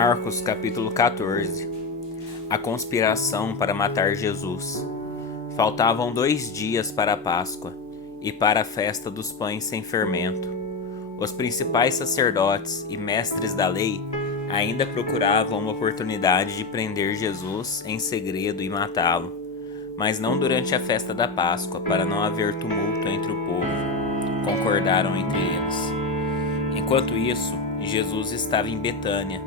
Marcos capítulo 14. A conspiração para matar Jesus. Faltavam 2 dias para a Páscoa e para a festa dos pães sem fermento. Os principais sacerdotes e mestres da lei ainda procuravam uma oportunidade de prender Jesus em segredo e matá-lo, mas não durante a festa da Páscoa, para não haver tumulto entre o povo. Concordaram entre eles. Enquanto isso, Jesus estava em Betânia,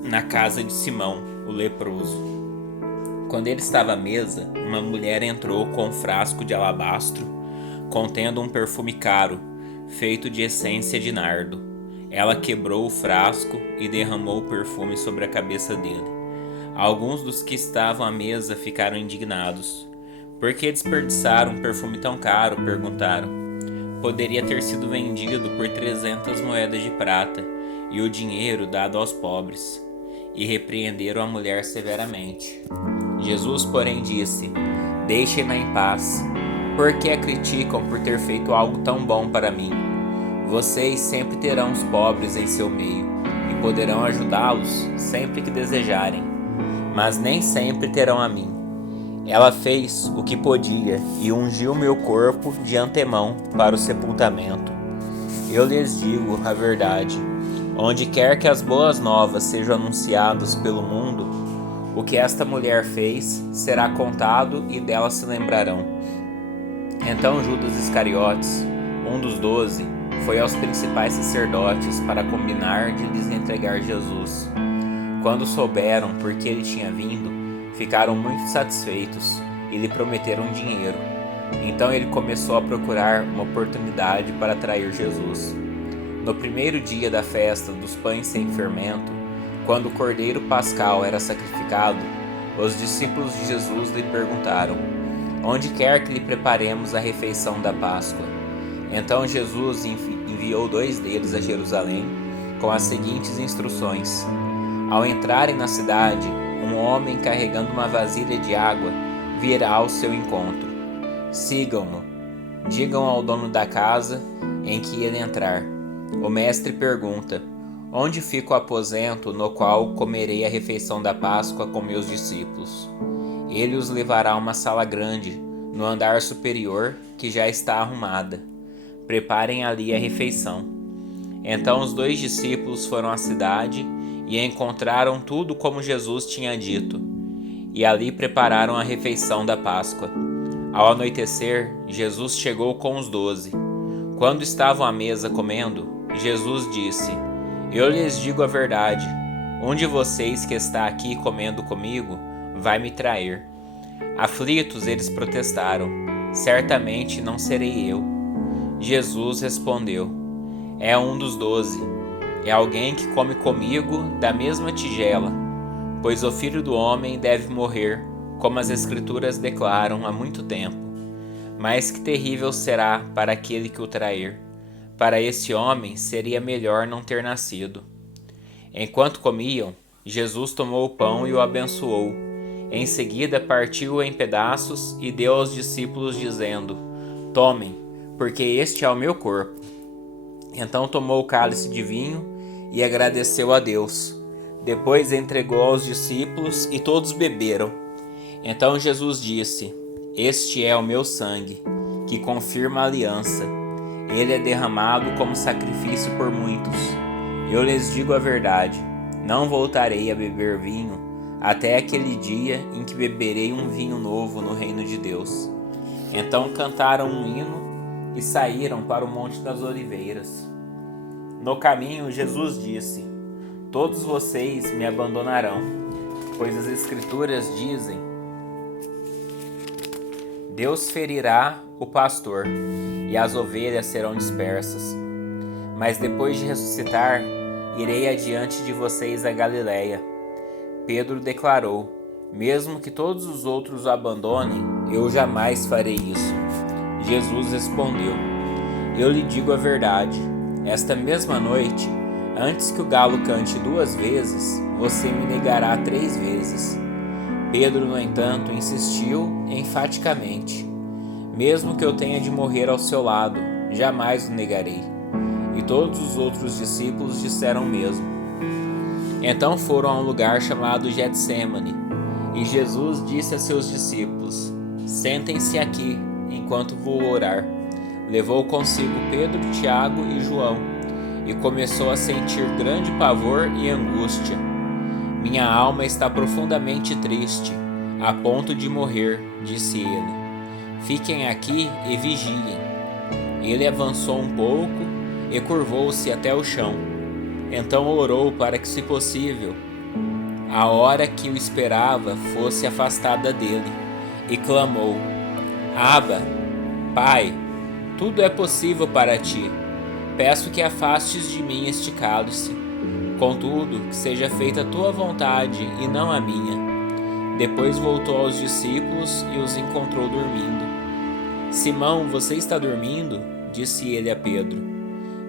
na casa de Simão, o leproso. Quando ele estava à mesa, uma mulher entrou com um frasco de alabastro, contendo um perfume caro, feito de essência de nardo. Ela quebrou o frasco e derramou o perfume sobre a cabeça dele. Alguns dos que estavam à mesa ficaram indignados. Por que desperdiçaram um perfume tão caro? Perguntaram. Poderia ter sido vendido por 300 moedas de prata e o dinheiro dado aos pobres. E repreenderam a mulher severamente. Jesus, porém, disse: Deixem-na em paz. Por que a criticam por ter feito algo tão bom para mim? Vocês sempre terão os pobres em seu meio e poderão ajudá-los sempre que desejarem, mas nem sempre terão a mim. Ela fez o que podia e ungiu meu corpo de antemão para o sepultamento. Eu lhes digo a verdade: onde quer que as boas novas sejam anunciadas pelo mundo, o que esta mulher fez será contado e dela se lembrarão. Então Judas Iscariotes, um dos 12, foi aos principais sacerdotes para combinar de lhes entregar Jesus. Quando souberam por que ele tinha vindo, ficaram muito satisfeitos e lhe prometeram dinheiro. Então ele começou a procurar uma oportunidade para trair Jesus. No primeiro dia da festa dos pães sem fermento, quando o cordeiro pascal era sacrificado, os discípulos de Jesus lhe perguntaram: Onde quer que lhe preparemos a refeição da Páscoa? Então Jesus enviou 2 deles a Jerusalém com as seguintes instruções: Ao entrarem na cidade, um homem carregando uma vasilha de água virá ao seu encontro. Sigam-no. Digam ao dono da casa em que ele entrar: O mestre pergunta: Onde fica o aposento no qual comerei a refeição da Páscoa com meus discípulos? Ele os levará a uma sala grande, no andar superior, que já está arrumada. Preparem ali a refeição. Então os 2 discípulos foram à cidade e encontraram tudo como Jesus tinha dito, e ali prepararam a refeição da Páscoa. Ao anoitecer, Jesus chegou com os 12. Quando estavam à mesa comendo, Jesus disse: Eu lhes digo a verdade, um de vocês que está aqui comendo comigo vai me trair. Aflitos, eles protestaram: Certamente não serei eu. Jesus respondeu: É um dos 12. É alguém que come comigo da mesma tigela, pois o Filho do Homem deve morrer, como as Escrituras declaram há muito tempo. Mas que terrível será para aquele que o trair. Para esse homem seria melhor não ter nascido. Enquanto comiam, Jesus tomou o pão e o abençoou. Em seguida partiu-o em pedaços e deu aos discípulos, dizendo: Tomem, porque este é o meu corpo. Então tomou o cálice de vinho e agradeceu a Deus. Depois entregou aos discípulos e todos beberam. Então Jesus disse: Este é o meu sangue, que confirma a aliança. Ele é derramado como sacrifício por muitos. Eu lhes digo a verdade: não voltarei a beber vinho até aquele dia em que beberei um vinho novo no reino de Deus. Então cantaram um hino e saíram para o Monte das Oliveiras. No caminho, Jesus disse: Todos vocês me abandonarão, pois as Escrituras dizem: Deus ferirá o pastor e as ovelhas serão dispersas. Mas depois de ressuscitar, irei adiante de vocês a Galiléia. Pedro declarou: Mesmo que todos os outros o abandonem, eu jamais farei isso. Jesus respondeu: Eu lhe digo a verdade. Esta mesma noite, antes que o galo cante 2 vezes, você me negará 3 vezes. Pedro, no entanto, insistiu enfaticamente: Mesmo que eu tenha de morrer ao seu lado, jamais o negarei. E todos os outros discípulos disseram o mesmo. Então foram a um lugar chamado Getsêmani, e Jesus disse a seus discípulos: Sentem-se aqui, enquanto vou orar. Levou consigo Pedro, Tiago e João, e começou a sentir grande pavor e angústia. Minha alma está profundamente triste, a ponto de morrer, disse ele. Fiquem aqui e vigiem. Ele avançou um pouco e curvou-se até o chão. Então orou para que, se possível, a hora que o esperava fosse afastada dele, e clamou: Abba, Pai, tudo é possível para ti. Peço que afastes de mim este cálice. Contudo, que seja feita a tua vontade e não a minha. Depois voltou aos discípulos e os encontrou dormindo. Simão, você está dormindo? Disse ele a Pedro.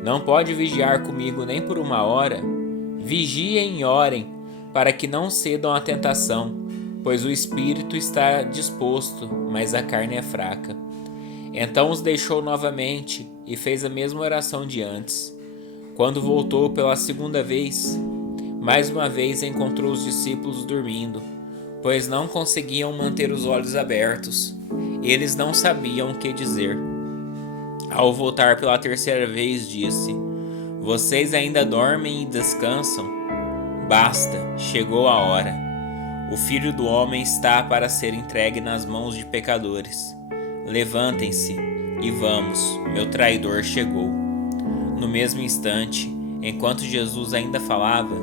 Não pode vigiar comigo nem por uma hora? Vigiem e orem, para que não cedam à tentação, pois o espírito está disposto, mas a carne é fraca. Então os deixou novamente e fez a mesma oração de antes. Quando voltou pela segunda vez, mais uma vez encontrou os discípulos dormindo, pois não conseguiam manter os olhos abertos. Eles não sabiam o que dizer. Ao voltar pela terceira vez, disse: Vocês ainda dormem e descansam? Basta, chegou a hora. O Filho do Homem está para ser entregue nas mãos de pecadores. Levantem-se e vamos, meu traidor chegou. No mesmo instante, enquanto Jesus ainda falava,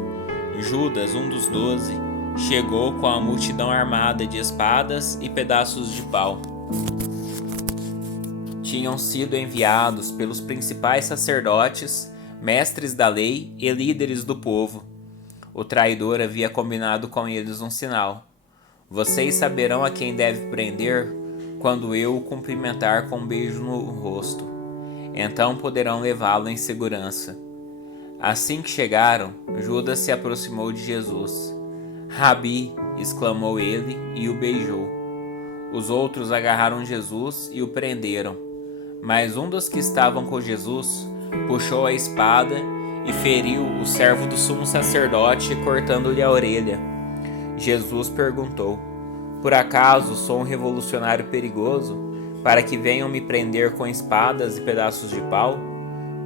Judas, um dos 12, chegou com a multidão armada de espadas e pedaços de pau. Tinham sido enviados pelos principais sacerdotes, mestres da lei e líderes do povo. O traidor havia combinado com eles um sinal: Vocês saberão a quem deve prender quando eu o cumprimentar com um beijo no rosto. Então poderão levá-lo em segurança. Assim que chegaram, Judas se aproximou de Jesus. Rabi, exclamou ele e o beijou. Os outros agarraram Jesus e o prenderam. Mas um dos que estavam com Jesus puxou a espada e feriu o servo do sumo sacerdote, cortando-lhe a orelha. Jesus perguntou: Por acaso sou um revolucionário perigoso, para que venham me prender com espadas e pedaços de pau?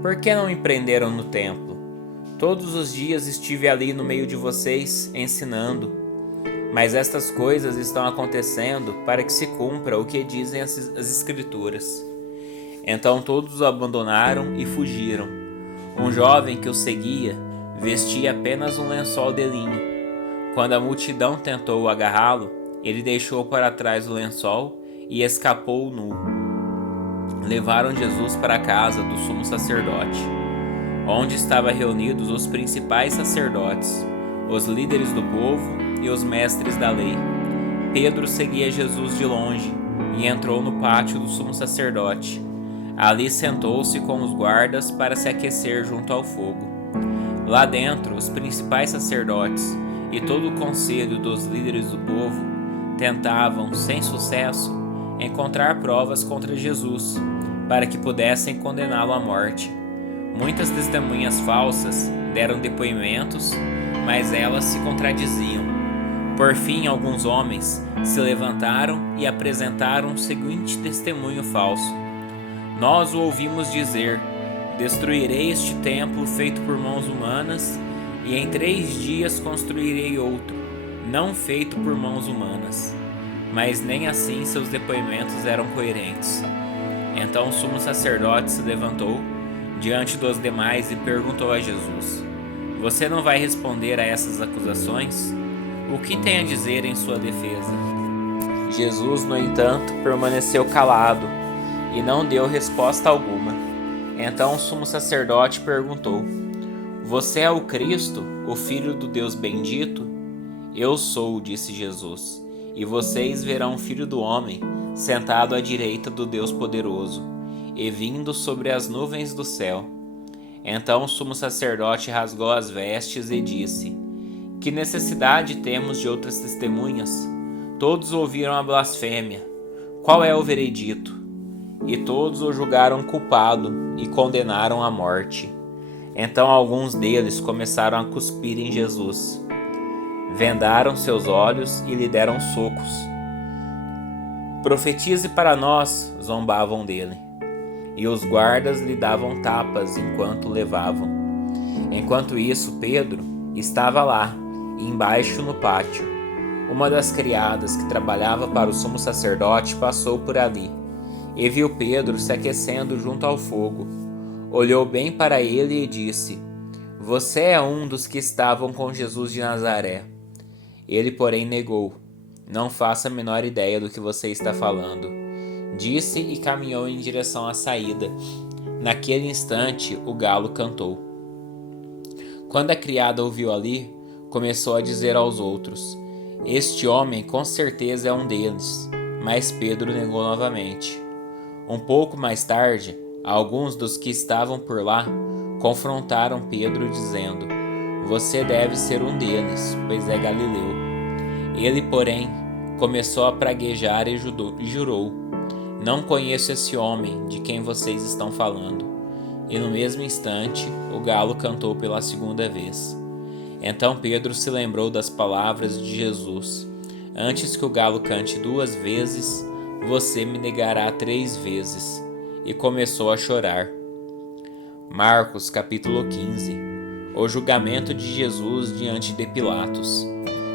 Por que não me prenderam no templo? Todos os dias estive ali no meio de vocês, ensinando. Mas estas coisas estão acontecendo para que se cumpra o que dizem as Escrituras. Então todos o abandonaram e fugiram. Um jovem que o seguia vestia apenas um lençol de linho. Quando a multidão tentou agarrá-lo, ele deixou para trás o lençol e escapou nu. Levaram Jesus para a casa do sumo sacerdote, onde estavam reunidos os principais sacerdotes, os líderes do povo e os mestres da lei. Pedro seguia Jesus de longe e entrou no pátio do sumo sacerdote. Ali sentou-se com os guardas para se aquecer junto ao fogo. Lá dentro, os principais sacerdotes e todo o conselho dos líderes do povo tentavam, sem sucesso, encontrar provas contra Jesus, para que pudessem condená-lo à morte. Muitas testemunhas falsas deram depoimentos, mas elas se contradiziam. Por fim, alguns homens se levantaram e apresentaram o seguinte testemunho falso: Nós o ouvimos dizer: Destruirei este templo feito por mãos humanas, e em 3 dias construirei outro, não feito por mãos humanas. Mas nem assim seus depoimentos eram coerentes. Então o sumo sacerdote se levantou diante dos demais e perguntou a Jesus: Você não vai responder a essas acusações? O que tem a dizer em sua defesa? Jesus, no entanto, permaneceu calado e não deu resposta alguma. Então o sumo sacerdote perguntou: Você é o Cristo, o Filho do Deus bendito? Eu sou, disse Jesus, e vocês verão o Filho do Homem sentado à direita do Deus poderoso e vindo sobre as nuvens do céu. Então o sumo sacerdote rasgou as vestes e disse: Que necessidade temos de outras testemunhas? Todos ouviram a blasfêmia. Qual é o veredito? E todos o julgaram culpado e condenaram à morte. Então alguns deles começaram a cuspir em Jesus. Vendaram seus olhos e lhe deram socos. Profetize para nós, zombavam dele. E os guardas lhe davam tapas enquanto o levavam. Enquanto isso, Pedro estava lá, embaixo no pátio. Uma das criadas que trabalhava para o sumo sacerdote passou por ali e viu Pedro se aquecendo junto ao fogo. Olhou bem para ele e disse: Você é um dos que estavam com Jesus de Nazaré. Ele, porém, negou: Não faço a menor ideia do que você está falando. Disse e caminhou em direção à saída. Naquele instante, o galo cantou. Quando a criada o viu ali, começou a dizer aos outros: Este homem com certeza é um deles. Mas Pedro negou novamente. Um pouco mais tarde, alguns dos que estavam por lá confrontaram Pedro, dizendo: Você deve ser um deles, pois é galileu. Ele, porém, começou a praguejar e jurou: Não conheço esse homem de quem vocês estão falando. E no mesmo instante, o galo cantou pela segunda vez. Então Pedro se lembrou das palavras de Jesus: Antes que o galo cante 2 vezes, você me negará 3 vezes. E começou a chorar. Marcos capítulo 15. O julgamento de Jesus diante de Pilatos.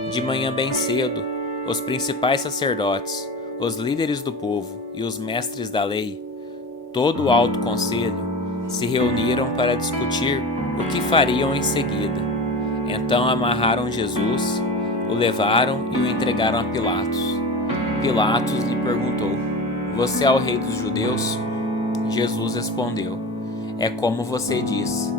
De manhã bem cedo, os principais sacerdotes, os líderes do povo e os mestres da lei, todo o alto conselho, se reuniram para discutir o que fariam em seguida. Então amarraram Jesus, o levaram e o entregaram a Pilatos. Pilatos lhe perguntou: Você é o rei dos judeus? Jesus respondeu: É como você diz.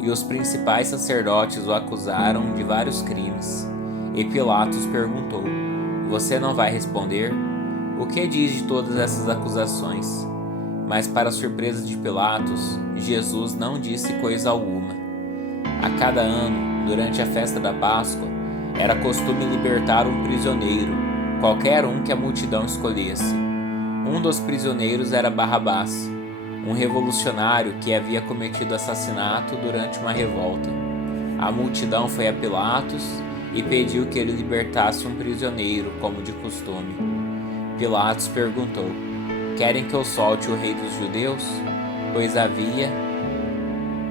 E os principais sacerdotes o acusaram de vários crimes. E Pilatos perguntou: Você não vai responder? O que diz de todas essas acusações? Mas, para surpresa de Pilatos, Jesus não disse coisa alguma. A cada ano, durante a festa da Páscoa, era costume libertar um prisioneiro, qualquer um que a multidão escolhesse. Um dos prisioneiros era Barrabás, um revolucionário que havia cometido assassinato durante uma revolta. A multidão foi a Pilatos e pediu que ele libertasse um prisioneiro, como de costume. Pilatos perguntou: Querem que eu solte o rei dos judeus? Pois havia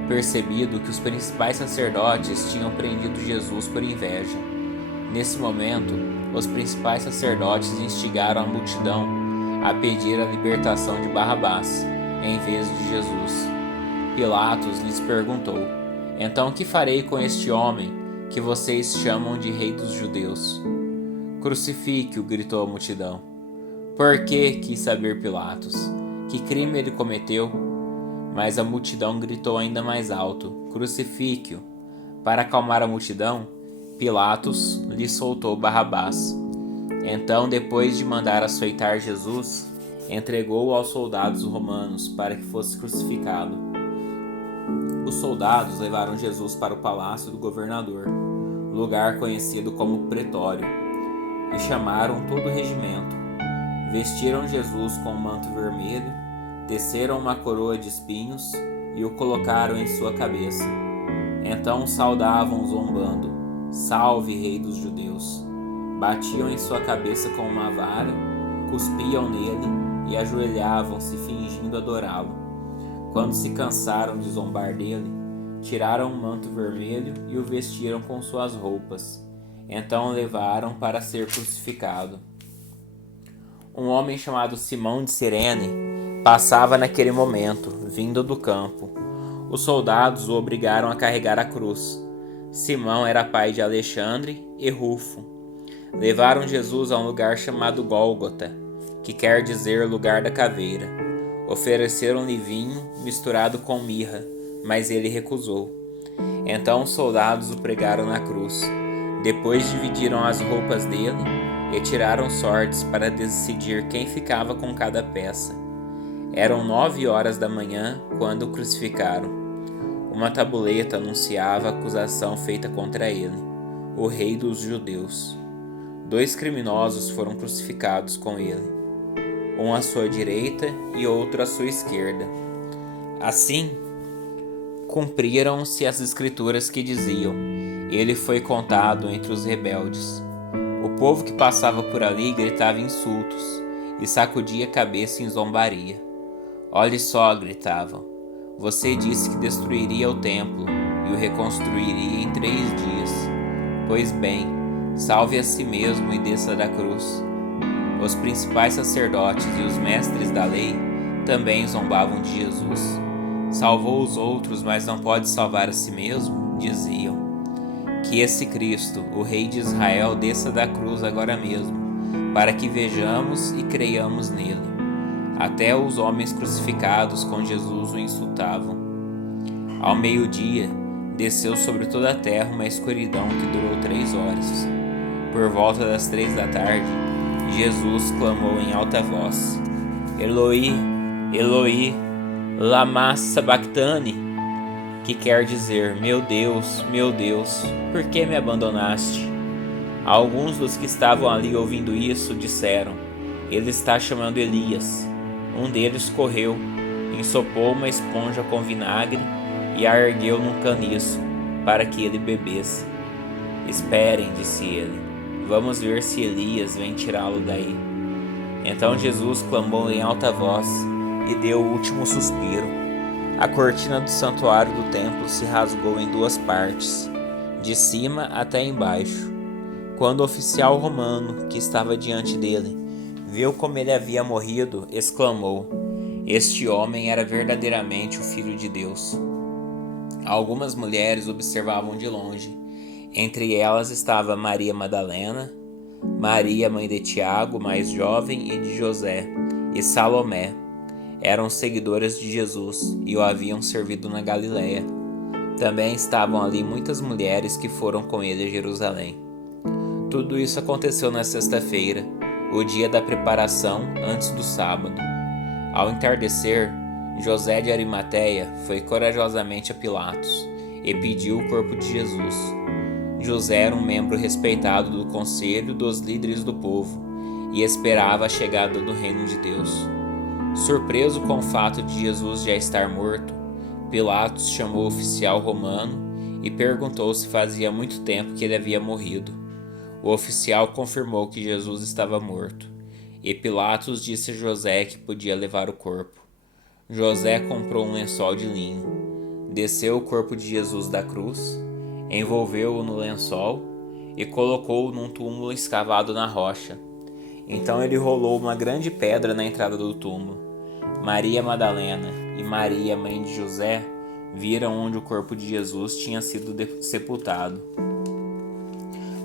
percebido que os principais sacerdotes tinham prendido Jesus por inveja. Nesse momento, os principais sacerdotes instigaram a multidão a pedir a libertação de Barrabás, em vez de Jesus. Pilatos lhes perguntou: Então que farei com este homem que vocês chamam de rei dos judeus? Crucifique-o, gritou a multidão. Por que quis saber Pilatos? Que crime ele cometeu? Mas a multidão gritou ainda mais alto: Crucifique-o! Para acalmar a multidão, Pilatos lhe soltou Barrabás. Então, depois de mandar açoitar Jesus, entregou-o aos soldados romanos para que fosse crucificado. Os soldados levaram Jesus para o palácio do governador, lugar conhecido como Pretório, e chamaram todo o regimento. Vestiram Jesus com um manto vermelho, teceram uma coroa de espinhos e o colocaram em sua cabeça. Então o saudavam zombando: Salve, rei dos judeus! Batiam em sua cabeça com uma vara, cuspiam nele e ajoelhavam-se fingindo adorá-lo. Quando se cansaram de zombar dele, tiraram o manto vermelho e o vestiram com suas roupas. Então o levaram para ser crucificado. Um homem chamado Simão de Cirene passava naquele momento, vindo do campo. Os soldados o obrigaram a carregar a cruz. Simão era pai de Alexandre e Rufo. Levaram Jesus a um lugar chamado Gólgota, que quer dizer lugar da caveira. Ofereceram-lhe vinho misturado com mirra, mas ele recusou. Então os soldados o pregaram na cruz. Depois dividiram as roupas dele e tiraram sortes para decidir quem ficava com cada peça. Eram 9 horas da manhã quando o crucificaram. Uma tabuleta anunciava a acusação feita contra ele, o rei dos judeus. 2 criminosos foram crucificados com ele, um à sua direita e outro à sua esquerda. Assim, Cumpriram-se as escrituras que diziam: ele foi contado entre os rebeldes. O povo que passava por ali gritava insultos e sacudia a cabeça em zombaria. Olhe só, gritavam, você disse que destruiria o templo e o reconstruiria em 3 dias. Pois bem, salve a si mesmo e desça da cruz. Os principais sacerdotes e os mestres da lei também zombavam de Jesus. Salvou os outros, mas não pode salvar a si mesmo, diziam. Que esse Cristo, o Rei de Israel, desça da cruz agora mesmo, para que vejamos e creiamos nele. Até os homens crucificados com Jesus o insultavam. Ao meio-dia, desceu sobre toda a terra uma escuridão que durou 3 horas. Por volta das 3 da tarde, Jesus clamou em alta voz: Eloi, Eloi, lama sabachthani, que quer dizer: meu Deus, por que me abandonaste? Alguns dos que estavam ali ouvindo isso disseram: ele está chamando Elias. Um deles correu, ensopou uma esponja com vinagre e a ergueu num caniço para que ele bebesse. Esperem, disse ele, vamos ver se Elias vem tirá-lo daí. Então Jesus clamou em alta voz e deu o último suspiro. A cortina do santuário do templo se rasgou em 2 partes, de cima até embaixo. Quando o oficial romano que estava diante dele viu como ele havia morrido, exclamou: este homem era verdadeiramente o Filho de Deus. Algumas mulheres observavam de longe. Entre elas estava Maria Madalena, Maria, mãe de Tiago, mais jovem, e de José, e Salomé. Eram seguidoras de Jesus e o haviam servido na Galiléia. Também estavam ali muitas mulheres que foram com ele a Jerusalém. Tudo isso aconteceu na sexta-feira, o dia da preparação antes do sábado. Ao entardecer, José de Arimateia foi corajosamente a Pilatos e pediu o corpo de Jesus. José era um membro respeitado do conselho dos líderes do povo e esperava a chegada do reino de Deus. Surpreso com o fato de Jesus já estar morto, Pilatos chamou o oficial romano e perguntou se fazia muito tempo que ele havia morrido. O oficial confirmou que Jesus estava morto, e Pilatos disse a José que podia levar o corpo. José comprou um lençol de linho, desceu o corpo de Jesus da cruz, envolveu-o no lençol e colocou-o num túmulo escavado na rocha. Então ele rolou uma grande pedra na entrada do túmulo. Maria Madalena e Maria, mãe de José, viram onde o corpo de Jesus tinha sido sepultado.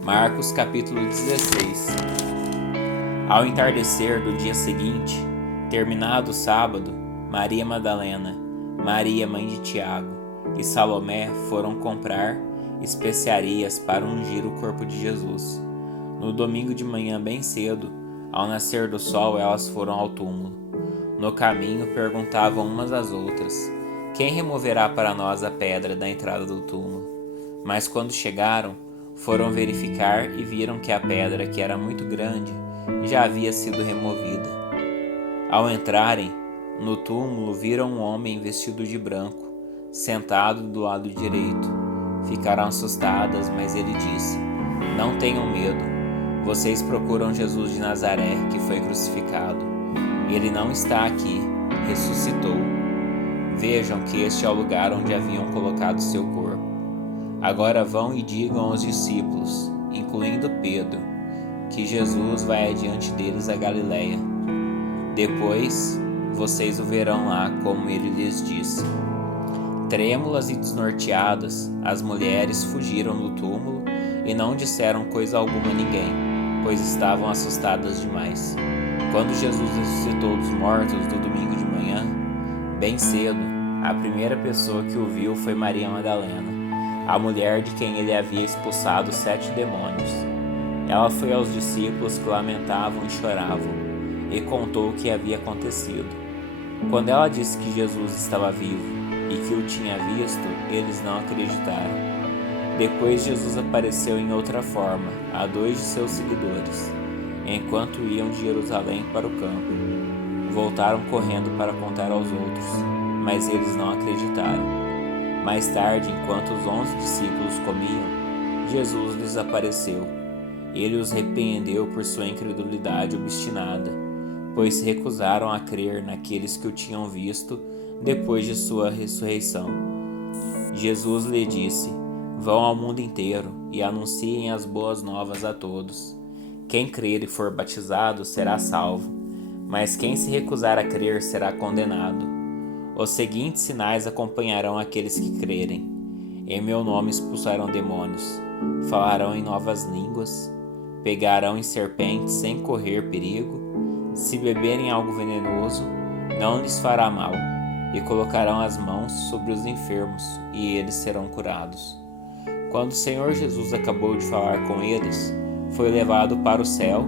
Marcos capítulo 16. Ao entardecer do dia seguinte, terminado o sábado, Maria Madalena, Maria, mãe de Tiago, e Salomé foram comprar especiarias para ungir o corpo de Jesus. No domingo de manhã bem cedo, ao nascer do sol, elas foram ao túmulo. No caminho, perguntavam umas às outras: quem removerá para nós a pedra da entrada do túmulo? Mas quando chegaram, foram verificar e viram que a pedra, que era muito grande, já havia sido removida. Ao entrarem no túmulo, viram um homem vestido de branco, sentado do lado direito. Ficaram assustadas, mas ele disse: não tenham medo. Vocês procuram Jesus de Nazaré, que foi crucificado. Ele não está aqui, ressuscitou. Vejam que este é o lugar onde haviam colocado seu corpo. Agora vão e digam aos discípulos, incluindo Pedro, que Jesus vai adiante deles a Galiléia. Depois vocês o verão lá, como ele lhes disse. Trêmulas e desnorteadas, as mulheres fugiram do túmulo e não disseram coisa alguma a ninguém, pois estavam assustadas demais. Quando Jesus ressuscitou dos mortos no domingo de manhã, bem cedo, a primeira pessoa que o viu foi Maria Madalena, a mulher de quem ele havia expulsado 7 demônios. Ela foi aos discípulos que lamentavam e choravam, e contou o que havia acontecido. Quando ela disse que Jesus estava vivo e que o tinha visto, eles não acreditaram. Depois Jesus apareceu em outra forma a 2 de seus seguidores, enquanto iam de Jerusalém para o campo. Voltaram correndo para contar aos outros, mas eles não acreditaram. Mais tarde, enquanto os 11 discípulos comiam, Jesus lhes apareceu. Ele os repreendeu por sua incredulidade obstinada, pois se recusaram a crer naqueles que o tinham visto depois de sua ressurreição. Jesus lhe disse: Vão ao mundo inteiro e anunciem as boas novas a todos. Quem crer e for batizado será salvo, mas quem se recusar a crer será condenado. Os seguintes sinais acompanharão aqueles que crerem. Em meu nome expulsarão demônios, falarão em novas línguas, pegarão em serpentes sem correr perigo, se beberem algo venenoso, não lhes fará mal, e colocarão as mãos sobre os enfermos, e eles serão curados. Quando o Senhor Jesus acabou de falar com eles, foi levado para o céu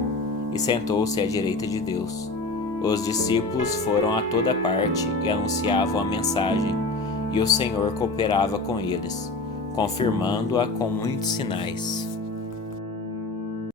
e sentou-se à direita de Deus. Os discípulos foram a toda parte e anunciavam a mensagem, e o Senhor cooperava com eles, confirmando-a com muitos sinais.